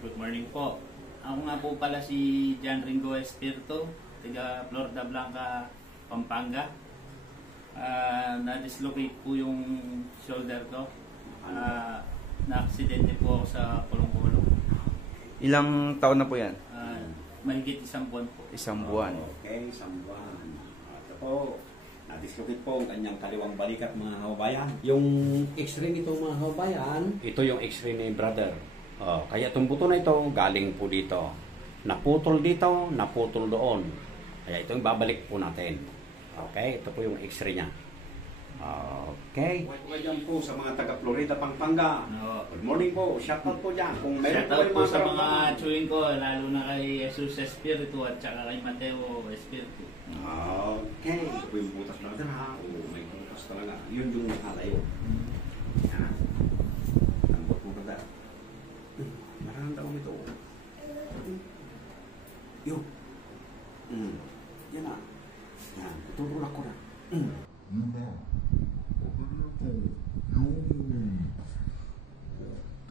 Good morning po. Ako nga po pala si John Ringo Espirito, taga Florida Blanca, Pampanga. Na-dislocate po yung shoulder ko. Na-aksidente po ako sa kulong-kulong. Ilang taon na po yan? Mahigit isang buwan po. Isang buwan. Okay, isang buwan. Ito po, na-dislocate po ang kanyang kaliwang balikat mga kababayan. Yung x-ray nito mga kababayan, ito yung x-ray ni brother. Kaya itong buto na ito, galing po dito. Naputol dito, naputol doon. Kaya ito yung babalik po natin. Okay, ito po yung x-ray niya. Okay. Huwag dyan po sa mga taga-Florida, Pampanga. Good morning po. Shoutout po dyan. Kung meron Shoutout po sa mga karamdaman. chewing ko, lalo na kay Jesus Espiritu at saka kay Mateo Espiritu. Okay. Ito po yung butas natin ha. May butas talaga. Yun yung nakalayo. Yan. Lambot mo ba? Nararamdaman ito. Yun. Yan na. Yan. Tutulak ko na. Yun na.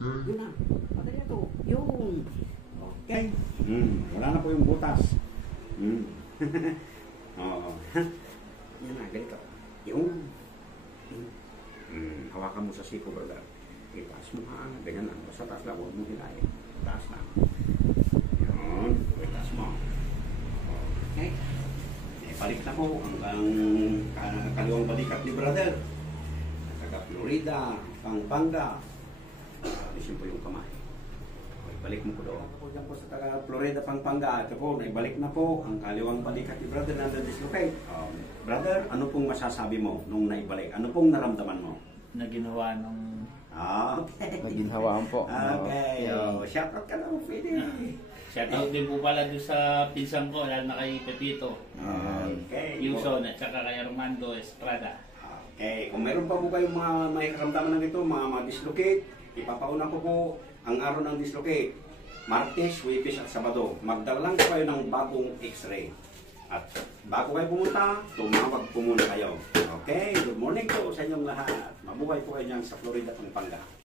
Yun na. Padali ito. Yun. Okay. Wala na po yung butas. Yan na. Ganito. Yun. Hawakan mo sa siko, brother. Itaas mo ha. Ganyan lang. Basta taas lang. Huwag mo hilahin. Taas lang. Yun. Itaas mo. Okay. Balik na po ang kaliwang balikat ni brother. Taga Florida, Pampanga. Isin po yung kamay. Okay, balik mo po doon. Ako dyan po sa taga Florida, Pampanga. Ito po, naibalik na po ang kaliwang balikat ni brother na na-dislocate. Brother, ano pong masasabi mo nung naibalik? Ano pong naramdaman mo? Na ginawa nung... Okay. Naginhawaan po. Okay. Shoutout ka na po, pwede. Shoutout din po pala doon sa pinsan ko, lalo na kay Pepito. Okay. Yuson at saka kay Armando Estrada. Okay. Kung meron pa po kayong mga may karamdaman ng ito, mga dislocate, ipapauna ko po ang araw ng dislocate. Martes, Huwebes at Sabado. Magdala lang po kayo ng bagong x-ray. At bago kayo pumunta, tumawag po muna kayo. Okay? Good morning po sa inyong lahat. Mabuhay po kayo dyan sa Florida, Pampanga.